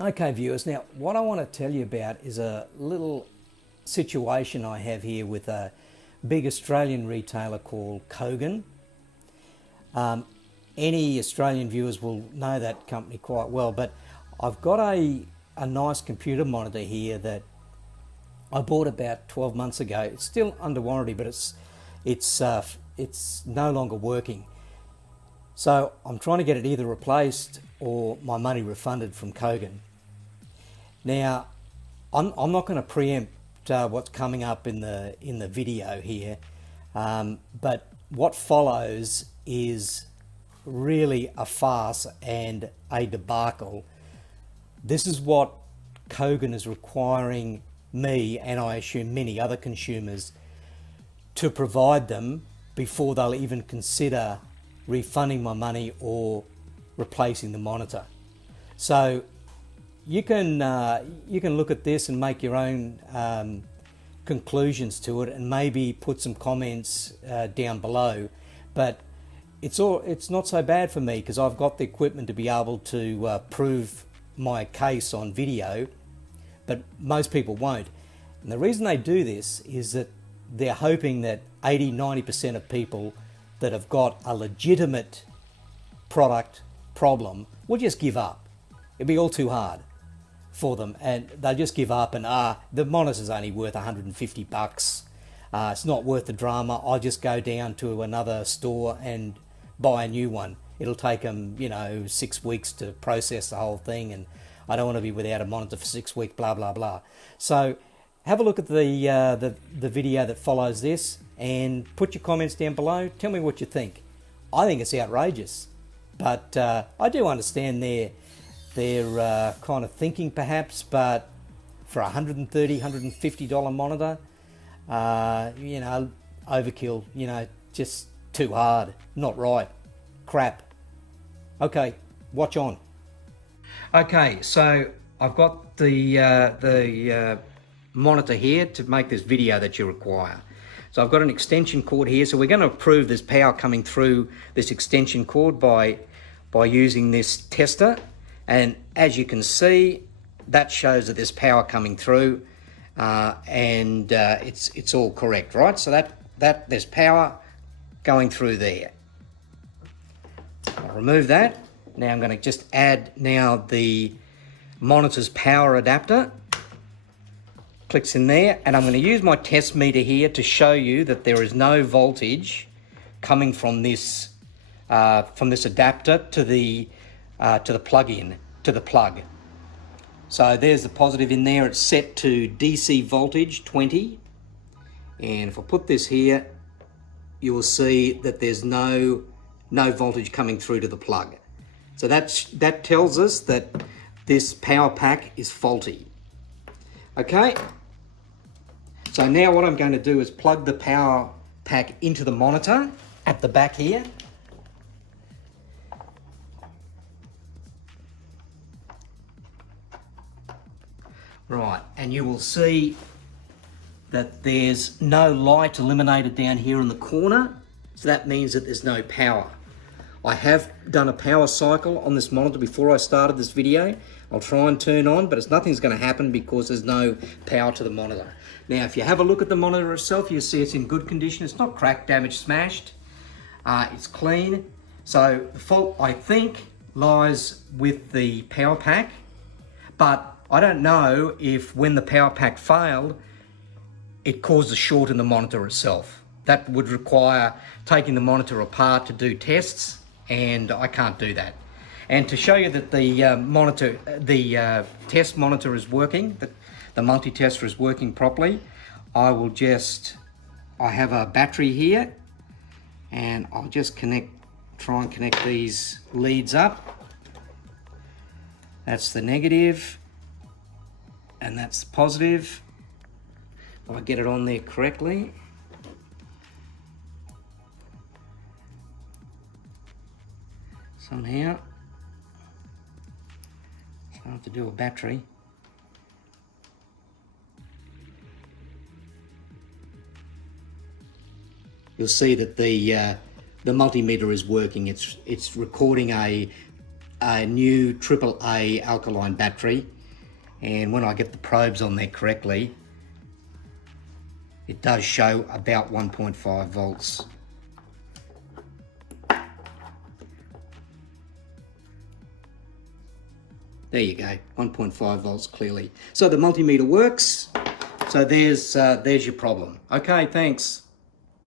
Okay, viewers, now what I want to tell you about is a little situation I have here with a big Australian retailer called Kogan. Any Australian viewers will know that company quite well, but I've got a nice computer monitor here that I bought about 12 months ago. It's still under warranty, but it's no longer working. So I'm trying to get it either replaced or my money refunded from Kogan. Now, I'm not going to preempt what's coming up in the video here, but what follows is really a farce and a debacle. This is what Kogan is requiring me, and I assume many other consumers, to provide them before they'll even consider refunding my money or replacing the monitor. So you can look at this and make your own conclusions to it, and maybe put some comments down below. But it's not so bad for me because I've got the equipment to be able to prove my case on video, but most people won't. And the reason they do this is that they're hoping that 80-90% of people that have got a legitimate product problem will just give up. It'll be all too hard for them, and they'll just give up and the monitor's only worth 150 bucks. It's not worth the drama. I'll just go down to another store and buy a new one. It'll take them 6 weeks to process the whole thing, and I don't want to be without a monitor for 6 weeks, blah blah blah. So have a look at the video that follows this and put your comments down below. Tell me what you think. I think it's outrageous, but I do understand their kind of thinking perhaps, but for a $130, $150 monitor, overkill, just too hard, not right, crap. Okay, watch on. Okay, so I've got the monitor here to make this video that you require. So I've got an extension cord here, so we're going to prove there's power coming through this extension cord by using this tester. And as you can see, that shows that there's power coming through, and it's all correct, right? So that there's power going through there. I'll remove that. Now I'm going to just add now the monitor's power adapter. Clicks in there, and I'm going to use my test meter here to show you that there is no voltage coming from this adapter to the plug-in, to the plug. So there's the positive in there. It's set to DC voltage 20, and if I put this here, you will see that there's no voltage coming through to the plug. So that tells us that this power pack is faulty. Okay, so now what I'm going to do is plug the power pack into the monitor at the back here. Right, and you will see that there's no light illuminated down here in the corner, so that means that there's no power. I have done a power cycle on this monitor before I started this video. I'll try and turn on, but nothing's going to happen because there's no power to the monitor. Now, if you have a look at the monitor itself, you'll see it's in good condition. It's not cracked, damaged, smashed. It's clean. So the fault, I think, lies with the power pack, but I don't know if when the power pack failed, it caused a short in the monitor itself. That would require taking the monitor apart to do tests, and I can't do that. And to show you that the test monitor is working, that the multi-tester is working properly, I have a battery here, and I'll just try and connect these leads up. That's the negative, and that's the positive. If I get it on there correctly. Somehow. So I have to do a battery. You'll see that the multimeter is working. It's recording a a new AAA alkaline battery, and when I get the probes on there correctly, it does show about 1.5 volts. There you go, 1.5 volts clearly. So the multimeter works. So there's your problem. Okay, thanks.